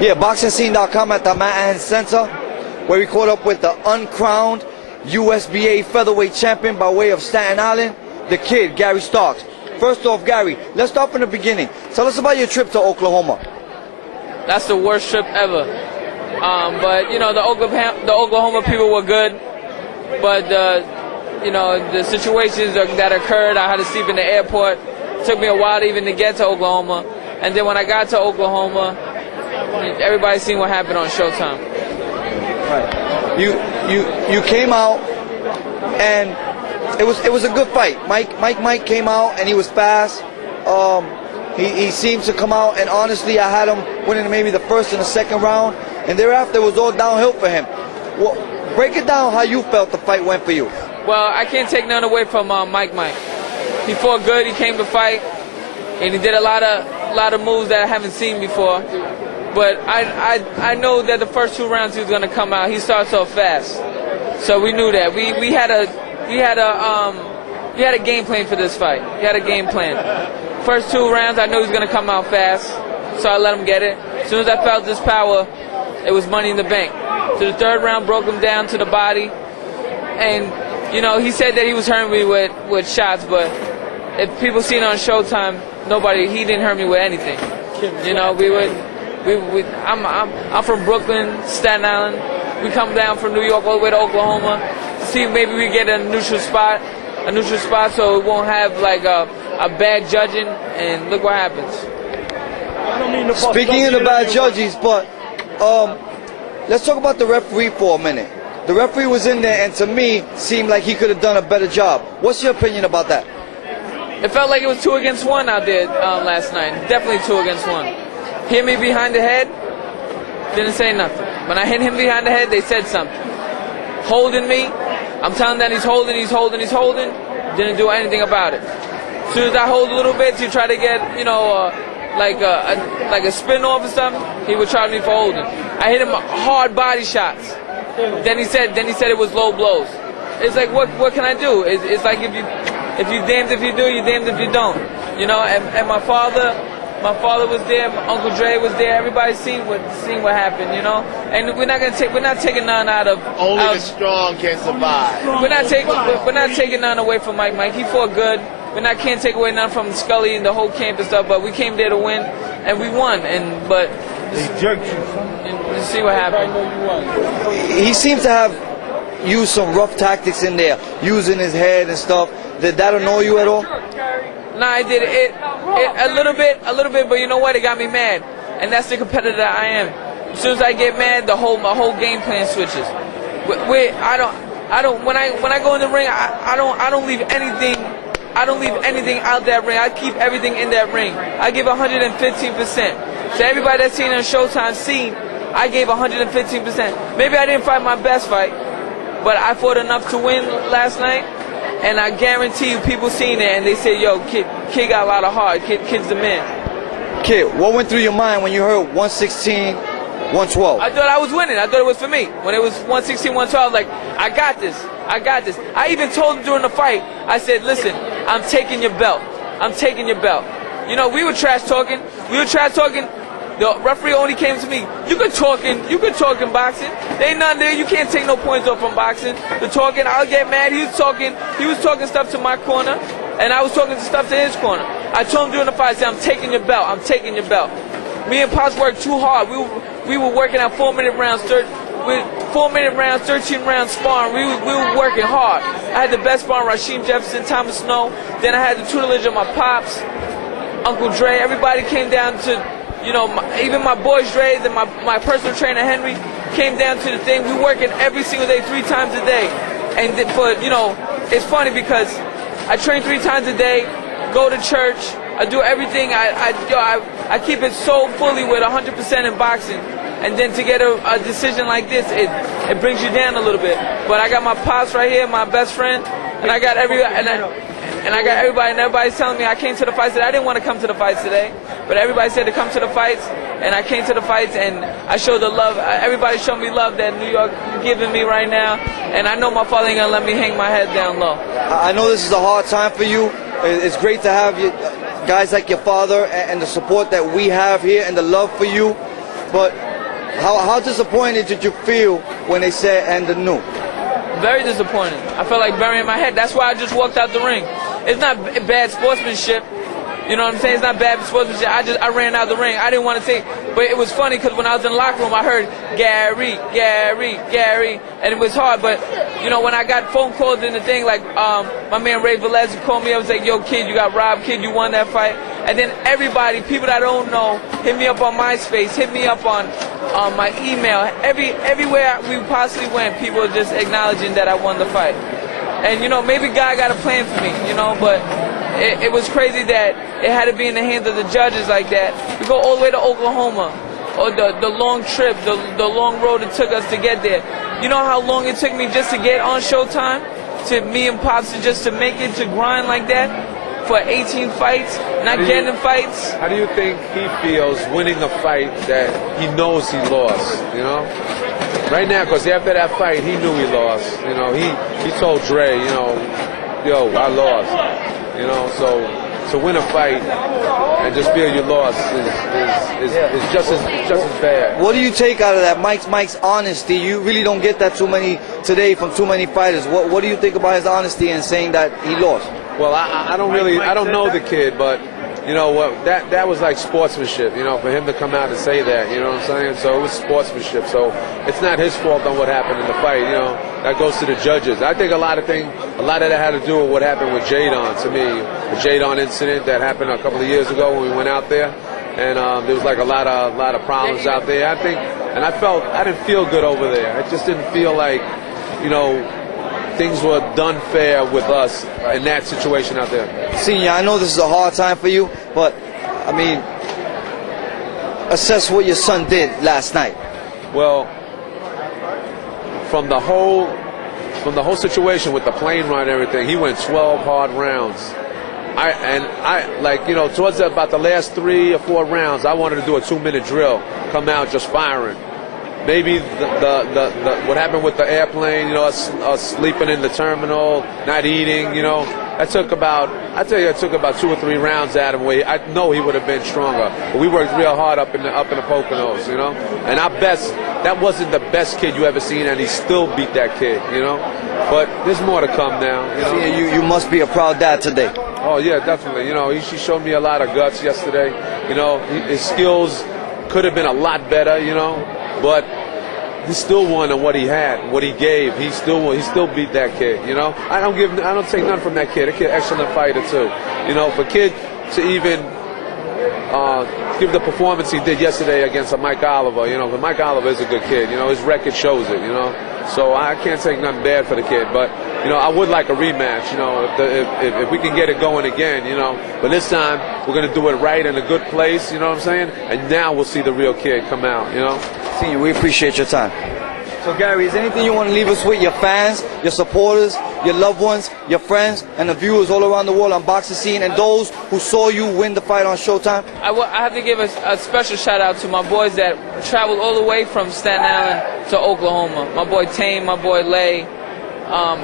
Yeah, BoxingScene.com at the Manhattan Center, where we caught up with the uncrowned USBA featherweight champion by way of Staten Island, the kid, Gary Starks. First off, Gary, let's start from the beginning. Tell us about your trip to Oklahoma. That's the worst trip ever. But you know, the Oklahoma people were good, but you know, the situations that occurred, I had to sleep in the airport. It took me a while even to get to Oklahoma, and then when I got to Oklahoma, everybody seen what happened on Showtime. Right. You came out, and it was a good fight. Mike came out, and he was fast. He seems to come out, and honestly, I had him winning maybe the first and the second round, and thereafter it was all downhill for him. Well, break it down how you felt the fight went for you. Well, I can't take none away from Mike. He fought good. He came to fight, and he did a lot of moves that I haven't seen before. But I know that the first 2 rounds he was going to come out. He starts off fast, so we knew that. We had a game plan for this fight. He had a game plan. First 2 rounds, I knew he was going to come out fast, so I let him get it. As soon as I felt this power, it was money in the bank. So the 3rd round broke him down to the body, and you know, he said that he was hurting me with shots, but if people seen it on Showtime, he didn't hurt me with anything. You know, I'm from Brooklyn, Staten Island. We come down from New York all the way to Oklahoma. See, maybe we get a neutral spot so it won't have like a bad judging, and look what happens. Speaking of the bad judges, but let's talk about the referee for a minute. The referee was in there, and to me, seemed like he could have done a better job. What's your opinion about that? It felt like it was 2 against 1 out there last night. Definitely 2 against 1. Hit me behind the head, didn't say nothing. When I hit him behind the head, they said something. Holding me, I'm telling them that he's holding, didn't do anything about it. As soon as I hold a little bit to try to get, you know, like a spin off or something, he would charge me for holding. I hit him hard body shots. Then he said it was low blows. It's like, what can I do? It's like if you damned if you do, you damned if you don't. You know, and my father was there, Uncle Dre was there. Everybody seen what happened, you know. And we're not taking none out of. Only the strong can survive. We're not taking none away from Mike. He fought good. Can't take away none from Scully and the whole camp and stuff. But we came there to win, and we won. But they jerked you. Just see what happened. He seems to have used some rough tactics in there, using his head and stuff. Did that annoy you at all? Nah, I did it a little bit, but you know what? It got me mad, and that's the competitor that I am. As soon as I get mad, my whole game plan switches. I don't. When I go in the ring, I don't leave anything. I don't leave anything out that ring. I keep everything in that ring. I give 115%. So everybody that's seen on Showtime seen, I gave 115%. Maybe I didn't fight my best fight, but I fought enough to win last night. And I guarantee you, people seen it and they say, "Yo, kid got a lot of heart. Kid's the man." Kid, what went through your mind when you heard 116, 112? I thought I was winning. I thought it was for me. When it was 116, 112, like, I got this. I even told him during the fight, I said, "Listen, I'm taking your belt. You know, we were trash talking. The referee only came to me. You can talk in boxing. There ain't nothing there. You can't take no points off from boxing. The talking, I'll get mad. He was talking stuff to my corner, and I was talking stuff to his corner. I told him during the fight, I said, I'm taking your belt. Me and Pops worked too hard. We were working out 4-minute rounds, 13 rounds sparring. We were working hard. I had the best sparring, Rasheem Jefferson, Thomas Snow. Then I had the tutelage of my Pops, Uncle Dre. Everybody came down to, you know, even my boys Dre, then my personal trainer Henry came down to the thing. We working every single day, 3 times a day. And you know, it's funny because I train 3 times a day, go to church, I do everything. I keep it so fully with 100% in boxing. And then to get a decision like this, it brings you down a little bit. But I got my Pops right here, my best friend, and I got everybody, and everybody's telling me I came to the fights today. I didn't want to come to the fights today, but everybody said to come to the fights, and I came to the fights, and I showed the love. Everybody showed me love that New York giving me right now, and I know my father ain't gonna let me hang my head down low. I know this is a hard time for you. It's great to have you, guys like your father, and the support that we have here, and the love for you. But how disappointed did you feel when they said end the new? Very disappointed. I felt like burying my head. That's why I just walked out the ring. It's not bad sportsmanship. You know what I'm saying? It's not bad sportsmanship. I ran out the ring. I didn't want to take, but it was funny because when I was in the locker room, I heard Gary, Gary, Gary, and it was hard. But you know, when I got phone calls in the thing, like my man Ray Velez called me. I was like, "Yo, kid, you got robbed. Kid, you won that fight." And then everybody, people that I don't know, hit me up on MySpace, hit me up on my email. Everywhere we possibly went, people were just acknowledging that I won the fight. And you know, maybe God got a plan for me, you know, but it was crazy that it had to be in the hands of the judges like that. We go all the way to Oklahoma, or the long trip, the long road it took us to get there. You know how long it took me just to get on Showtime? To me and Pops just to make it, to grind like that for 18 fights, not getting fights. How do you think he feels winning a fight that he knows he lost, you know? Right now, because after that fight, he knew he lost. You know, he told Dre, you know, yo, I lost. You know, so to win a fight and just feel you lost is just as bad. What do you take out of that? Mike's honesty. You really don't get that today from too many fighters. What do you think about his honesty and saying that he lost? Well, I don't know the kid, but you know what, that was like sportsmanship, you know, for him to come out and say that, you know what I'm saying? So it was sportsmanship. So it's not his fault on what happened in the fight, you know. That goes to the judges. I think a lot of that had to do with what happened with Jadon, to me. The Jadon incident that happened a couple of years ago when we went out there. And there was like a lot of problems out there. I think, and I didn't feel good over there. I just didn't feel like, you know, things were done fair with us in that situation out there. Senior, I know this is a hard time for you, but I mean, assess what your son did last night. Well, from the whole situation with the plane ride and everything, he went 12 hard rounds. I like, you know, towards about the last 3 or 4 rounds, I wanted to do a 2-minute drill, come out just firing. Maybe what happened with the airplane, you know, us sleeping in the terminal, not eating, you know, it took about 2 or 3 rounds out of him. I know he would have been stronger, but we worked real hard up in the Poconos, you know. And that wasn't the best kid you ever seen, and he still beat that kid, you know. But there's more to come now. You know? See, you must be a proud dad today. Oh yeah, definitely. You know, he showed me a lot of guts yesterday. You know, his skills could have been a lot better, you know. But he still won on what he had, what he gave. He still beat that kid. You know, I don't take none from that kid. That kid, excellent fighter too. You know, for kid to even give the performance he did yesterday against Mike Oliver. You know, but Mike Oliver is a good kid. You know, his record shows it. You know, so I can't take nothing bad for the kid. But you know, I would like a rematch. You know, if we can get it going again. You know, but this time we're gonna do it right in a good place. You know what I'm saying? And now we'll see the real kid come out. You know. Senior, we appreciate your time. So Gary, is there anything you want to leave us with, your fans, your supporters, your loved ones, your friends, and the viewers all around the world on boxing scene, and those who saw you win the fight on Showtime? I have to give a special shout out to my boys that traveled all the way from Staten Island to Oklahoma. My boy Tame, my boy Lay,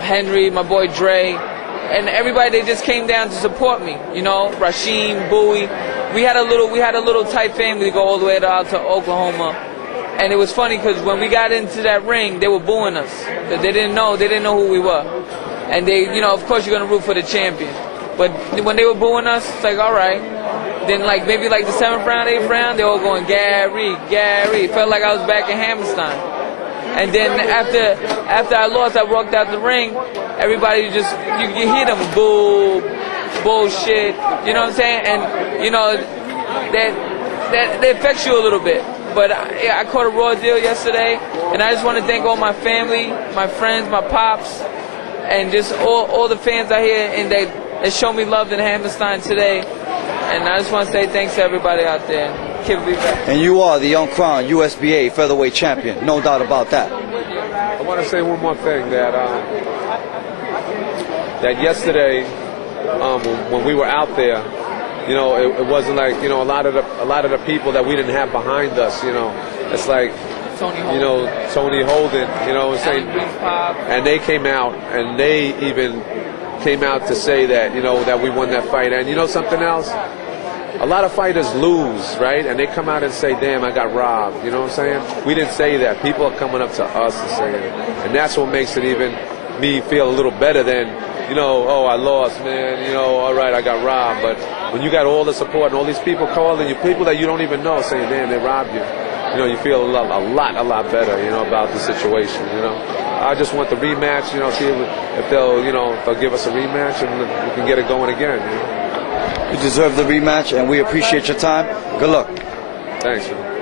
Henry, my boy Dre, and everybody. They just came down to support me. You know, Rasheem, Bowie. We had a little tight family to go all the way out to Oklahoma. And it was funny because when we got into that ring, they were booing us. Because they didn't know who we were. And they, you know, of course you're going to root for the champion. But when they were booing us, it's like, all right. Then like maybe like the 7th round, 8th round, they were going, Gary, Gary. It felt like I was back in Hammerstein. And then after I lost, I walked out the ring. Everybody just, you hear them boo, bullshit. You know what I'm saying? And, you know, that affects you a little bit. But I caught a raw deal yesterday, and I just want to thank all my family, my friends, my pops, and just all the fans out here, and they show me love in Hammerstein today. And I just want to say thanks to everybody out there. Keep me back. And you are the uncrowned USBA featherweight champion, no doubt about that. I want to say one more thing, that yesterday when we were out there, you know, it wasn't like, you know, a lot of the people that we didn't have behind us, you know, it's like, Tony Holden, you know, and they came out, and they even came out to say that, you know, that we won that fight. And you know something else? a lot of fighters lose, right? And they come out and say, damn, I got robbed. You know what I'm saying? We didn't say that. People are coming up to us and saying it. And that's what makes it even me feel a little better than, you know, oh, I lost, man. You know, all right, I got robbed. But when you got all the support and all these people calling you, people that you don't even know saying, damn, they robbed you. You know, you feel a lot better, you know, about the situation, you know. I just want the rematch, you know, see if they'll, you know, if they'll give us a rematch and we can get it going again, you know. You deserve the rematch, and we appreciate your time. Good luck. Thanks, man.